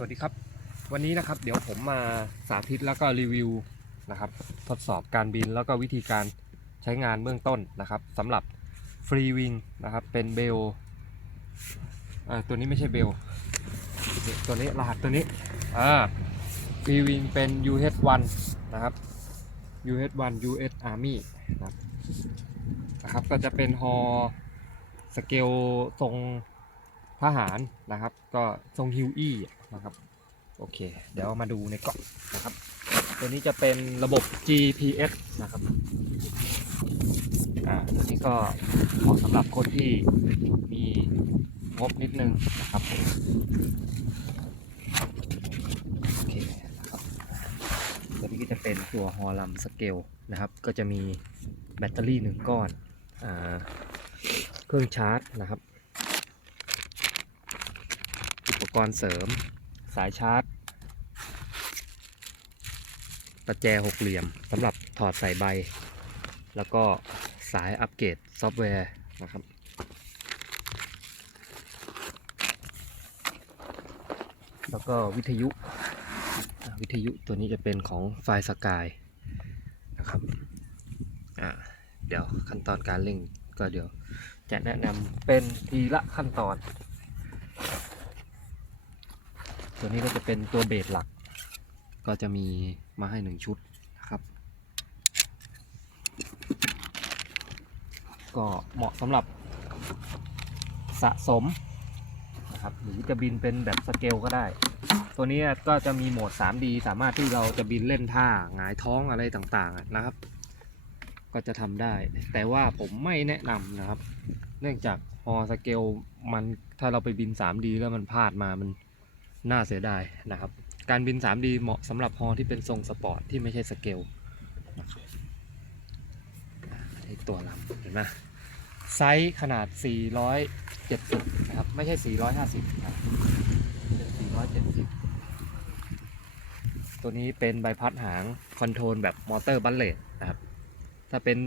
สวัสดีครับ วันนี้นะครับเดี๋ยวผมมาสาธิตแล้วก็รีวิวนะครับ ทดสอบการบินแล้วก็วิธีการใช้งานเบื้องต้นนะครับสำหรับฟรีวิงนะครับเป็นเบลตัวนี้ไม่ใช่เบลตัวนี้รหัสตัวนี้อ่าฟรีวิงเป็น UH1 นะครับ UH1 US Army นะครับนะครับก็จะเป็นฮอสเกลทรง ทหารนะครับ ก็ทรงฮิวอี้นะครับ โอเค เดี๋ยวมาดูในกล่องนะครับ ตัวนี้จะเป็นระบบ GPS นะครับอ่าตัวนี้ก็เหมาะสำหรับคนที่มีงบนิดนึงนะครับโอเคนะครับตัวนี้ก็จะเป็นตัวฮอลัมสเกลนะครับ ก็จะมีแบตเตอรี่หนึ่งก้อนอ่าเครื่องชาร์จนะครับ อุปกรณ์เสริม สายชาร์จ ประแจหกเหลี่ยมสำหรับถอดใส่ใบ แล้วก็สายอัปเกรดซอฟต์แวร์นะครับแล้วก็วิทยุ วิทยุตัวนี้จะเป็นของไฟสกายนะครับอ่าเดี๋ยวขั้นตอนการเล่งก็เดี๋ยวจะแนะนำเป็นทีละขั้นตอน ตัวนี้ก็จะเป็นตัวเบสหลัก ก็จะมีมาให้หนึ่งชุดนะครับ ก็เหมาะสำหรับสะสมนะครับหรือจะบินเป็นแบบสเกลก็ได้ ตัวนี้ก็จะมีโหมด 3D สามารถที่เราจะบินเล่นท่าหงายท้องอะไรต่างๆนะครับ ก็จะทำได้ แต่ว่าผมไม่แนะนำนะครับ เนื่องจากฮอสเกลมันถ้าเราไปบิน 3D แล้วมันพลาดมามัน น่าเสียดายนะครับ การบิน 3D เหมาะสำหรับฮอที่เป็นทรงสปอร์ตที่ไม่ใช่สเกลนะครับนี่ตัวลำเห็นไหมไซส์ขนาด 470 นะครับ ไม่ใช่ 450นะครับเป็น470 ตัวนี้เป็นใบพัดหางคอนโทรลแบบมอเตอร์บัลเลตนะครับ ถ้าเป็น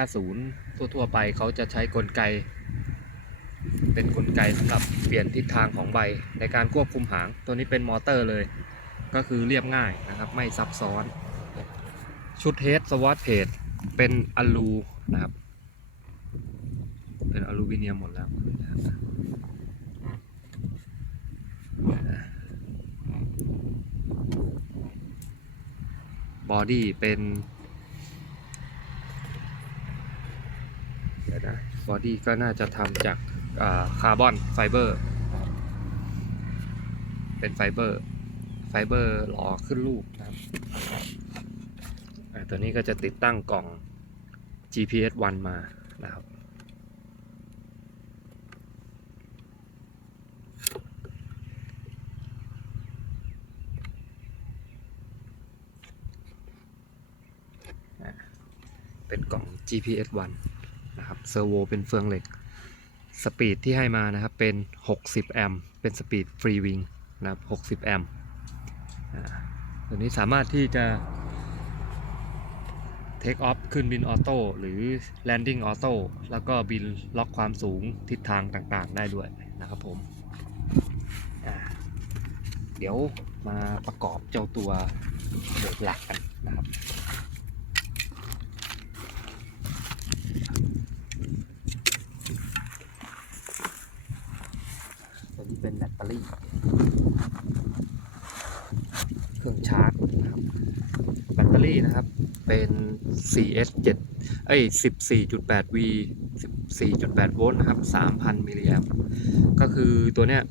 450 ทั่วๆ ไปเขาจะใช้กลไก เป็นกลไกสำหรับเปลี่ยนทิศทางของใบในการควบคุมหาง ตัวนี้เป็นมอเตอร์เลย ก็คือเรียบง่ายนะครับ ไม่ซับซ้อน ชุดเฮดสวอตเพจเป็นอลูนะครับ เป็นอลูมิเนียมหมดแล้วบอดี้เป็น เดี๋ยวนะ บอดี้ก็น่าจะทำจาก คาร์บอนไฟเบอร์เป็นไฟเบอร์ไฟเบอร์หล่อขึ้นรูปนะครับตัวนี้ก็จะติดตั้งกล่อง GPS 1 มานะครับเป็นกล่อง GPS 1 นะครับเซอร์โวเป็นเฟืองเหล็ก สปีดที่ให้มานะครับเป็น 60 แอมป์เป็นสปีดฟรีวิงนะครับ60 แอมป์อ่าตัวนี้สามารถที่จะเทคออฟขึ้นบินออโต้หรือแลนดิ้งออโต้แล้วก็บินล็อกความสูงทิศทางต่างๆ ได้ด้วยนะครับผมอ่าเดี๋ยวมาประกอบเจ้าตัวเบรกหลักกันนะครับ ตัวนี้เป็นแบตเตอรี่ เครื่องชาร์จนะครับแบตเตอรี่นะครับเป็น CS7 เอ้ย 14.8V 14.8 โวลต์นะครับ 3,000 มิลลิแอมป์ก็คือตัวเนี้ย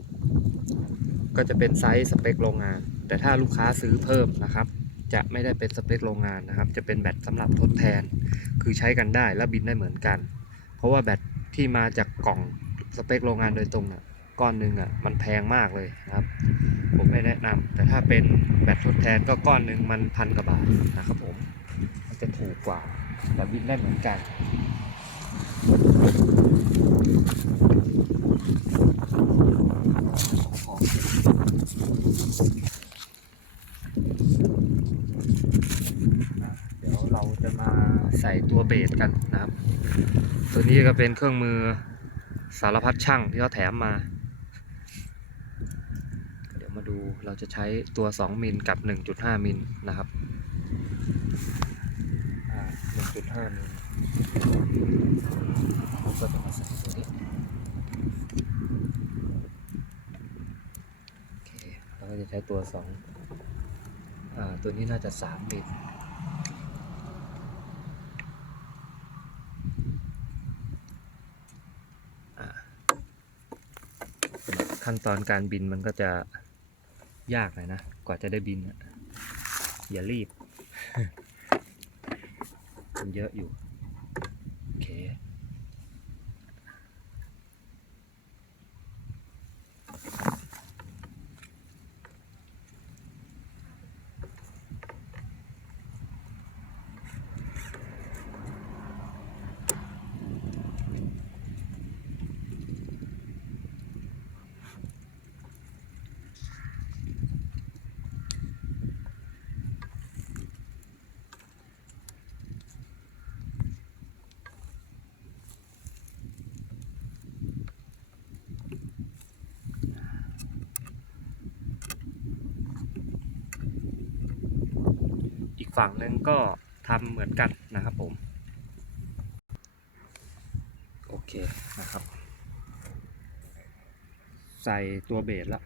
ก็จะเป็นไซส์สเปคโรงงาน แต่ถ้าลูกค้าซื้อเพิ่มนะครับ จะไม่ได้เป็นสเปคโรงงานนะครับ จะเป็นแบตสำหรับทดแทน คือใช้กันได้และบินได้เหมือนกัน เพราะว่าแบตที่มาจากกล่องสเปคโรงงานโดยตรงน่ะก้อนหนึ่งอะมันแพงมากเลยนะครับ ผมไม่แนะนำแต่ถ้าเป็นแบตทดแทนก็ก้อนหนึ่งมันพันกว่าบาทนะครับผม จะถูกกว่าแต่บินได้เหมือนกันเดี๋ยวเราจะมาใส่ตัวเบสกันนะครับ ตัวนี้ก็เป็นเครื่องมือสารพัดช่างที่เขาแถมมา เดี๋ยวมาดูดูเราจะใช้ตัว 2 มิลกับ 1.5 มิลนะครับ อ่า1.5มิลเราก็จะมาใส่ตัวนี้โอเคเราก็จะใช้ตัว2อ่าตัวนี้น่าจะ3มิลขั้นตอนการบินมันก็จะยากหน่อยนะ กว่าจะได้บินอย่ารีบ เยอะอยู่ ฝั่งหนึ่งก็ทำเหมือนกันนะครับผม โอเคนะครับ ใส่ตัวเบสแล้ว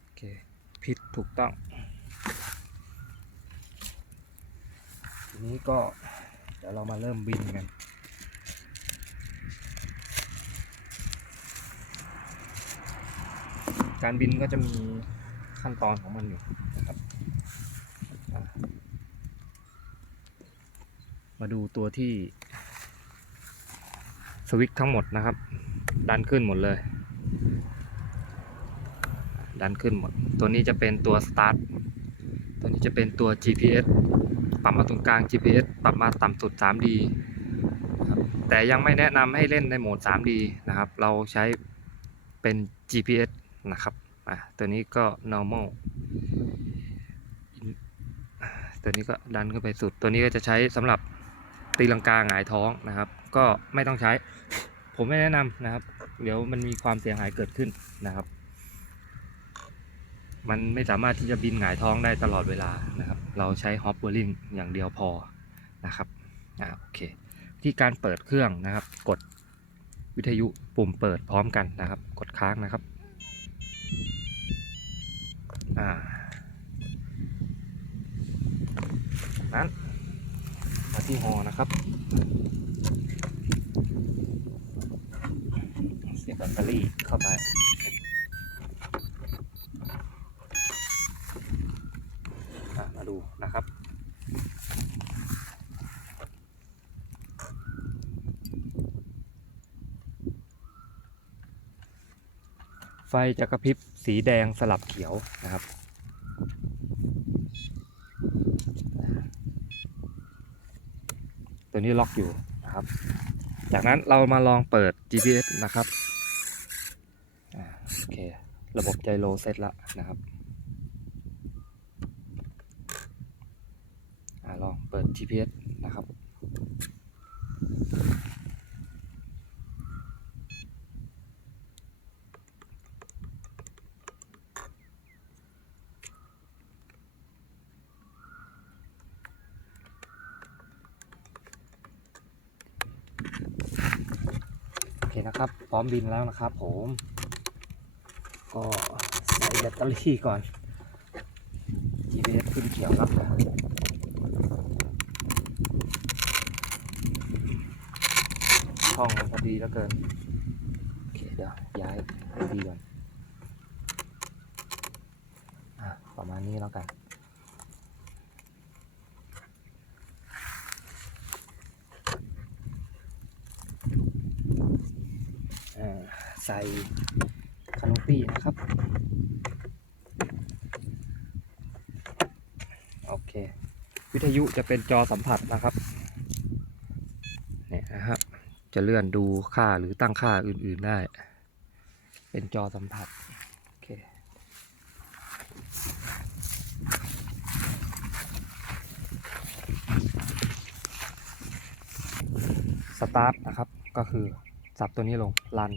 โอเคผิดถูกต้องทีนี้ก็เดี๋ยวเรามาเริ่มบินกัน การบินก็จะมีขั้นตอนของมันอยู่นะครับมาดูตัวที่ สวิตช์ทั้งหมดนะครับ ดันขึ้นหมดเลย ดันขึ้นหมด ตัวนี้จะเป็นตัวสตาร์ทตัวนี้จะเป็นตัว GPS ปรับมาตรงกลาง GPS ปรับมาต่ำสุด 3D แต่ยังไม่แนะนำให้เล่นในโหมด 3D นะครับ เราใช้เป็น GPS นะครับอะตัวนี้ก็ normal ตัวนี้ก็ดันขึ้นไปสุด ตัวนี้ก็จะใช้สำหรับตีลังกาหงายท้องนะครับ ก็ไม่ต้องใช้ ผมไม่แนะนำนะครับ เดี๋ยวมันมีความเสียหายเกิดขึ้นนะครับ มันไม่สามารถที่จะบินหงายท้องได้ตลอดเวลานะครับ เราใช้ hop whirling อย่างเดียวพอนะครับอ่าโอเค ที่การเปิดเครื่องนะครับ กดวิทยุปุ่มเปิดพร้อมกันนะครับ กดค้างนะครับ อ่านั้นมาที่ฮอนะครับเสียบแบตเตอรี่เข้าไปมาดูนะครับไฟจะกระพริบ สีแดงสลับเขียวนะครับ ตัวนี้ล็อกอยู่นะครับ จากนั้นเรามาลองเปิด GPS นะครับโอเค ระบบไจโรเซตแล้วนะครับอลองเปิด GPS นะครับ นะครับ พร้อมบินแล้วนะครับ ผม ก็ใส่แบตเตอรี่ก่อน GPS ขึ้นเขียวแล้วช่องมันพอดีแล้วเกิน โอเคเดี๋ยวย้ายดีก่อนอะประมาณนี้แล้วกัน อ่า ใส่คาโนปี้นะครับ โอเค วิทยุจะเป็นจอสัมผัสนะครับเนี่ยนะครับ จะเลื่อนดูค่าหรือตั้งค่าอื่นๆได้ เป็นจอสัมผัส โอเคโตาร์ทนะครับ ก็คือสับตัวนี้ลง รัน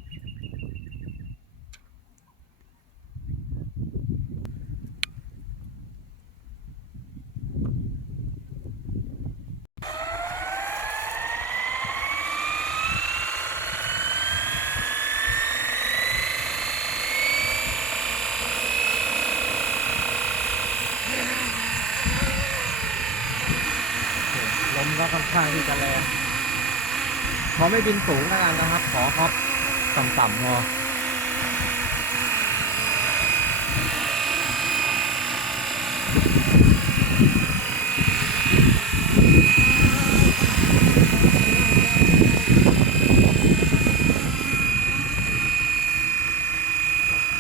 ลมก็ค่อนข้างที่จะแรงขอไม่บินสูงแล้วกันนะครับ ขอคับต่ำๆพอ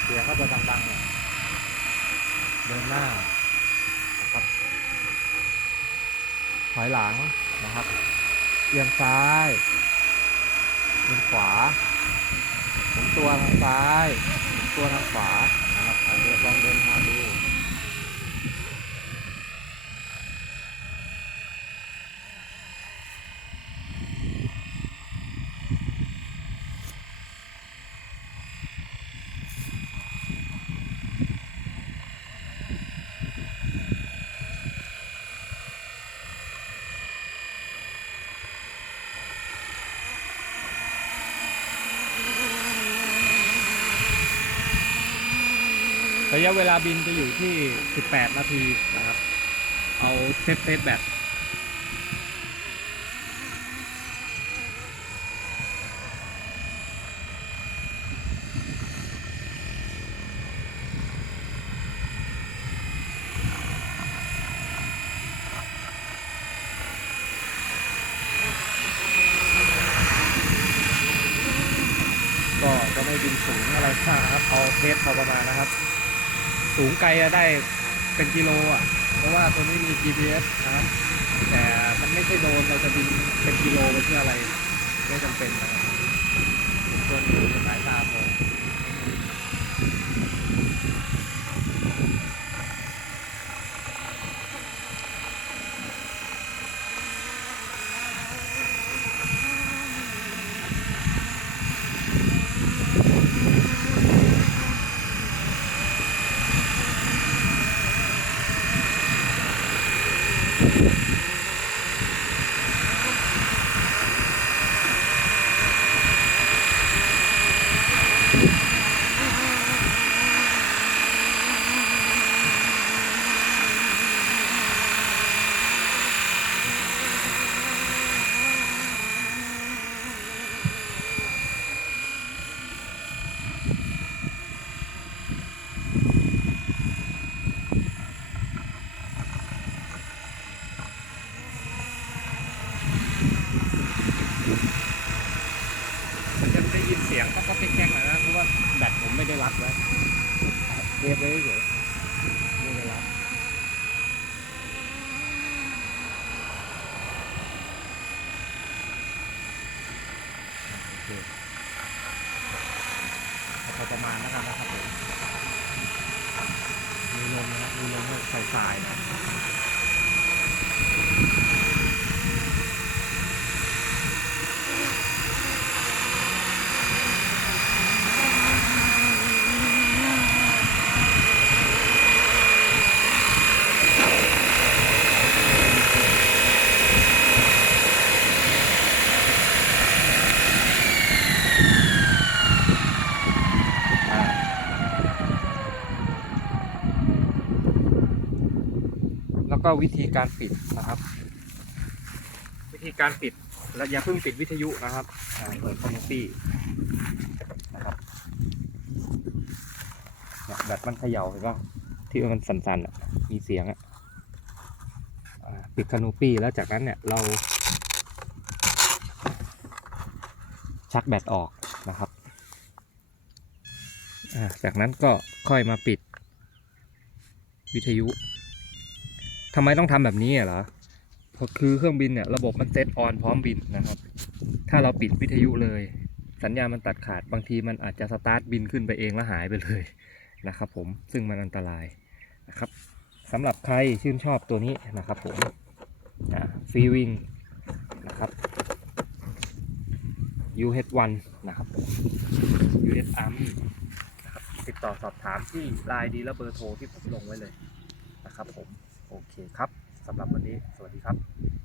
เสียงก็จะดังๆหน่อยเดินหน้านะครับ ถ อยหลังนะครับเอียงซ้ายเอียงขวาหมุนตัวทางซ้ายหมุนตัวทางขวานะครับอะเดี๋ยวลองเดินมาดู ระ ยะเวลาบินจะอยู่ที่ 18 นาทีนะครับ เอาเซฟเซฟแบตก็จะไม่บินสูงอะไรมากนะครับ เอาเทสพอประมาณนะครับ สูงไกลอะได้เป็นกิโลอะ เพราะว่าตัวนี้มี GPS นะครับแต่มันไม่ใช่โดรนเราจะบินเป็นกิโลไปเพื่ออะไร ไม่จำเป็นนะครับควร Yeah, there you go. ก็วิธีการปิดนะครับ วิธีการปิดและอย่าเพิ่งปิดวิทยุนะครับเปิดคอมมูนิตี้นะครับเนี่ยแบตมันเขย่าเห็นป่ะที่มันสั่นๆอะมีเสียงอะปิดคานูปี้แล้วจากนั้นเนี่ยเรา ชักแบตออกนะครับจากนั้นก็ค่อยมาปิดวิทยุ ทำไมต้องทำแบบนี้เหรอคือเครื่องบินเนี่ยระบบมันเซตออนพร้อมบินนะครับ ถ้าเราปิดวิทยุเลย สัญญาณมันตัดขาดบางทีมันอาจจะสตาร์ทบินขึ้นไปเองแล้วหายไปเลยนะครับผมซึ่งมันอันตรายนะครับสำหรับใครชื่นชอบตัวนี้นะครับผมฟรีวิงนะครับ UH1 นะครับ US Army นะครับติดต่อสอบถามที่ไลน์ดีและเบอร์โทรที่ผมลงไว้เลยนะครับผม โอเคครับสำหรับวันนี้ สวัสดีครับ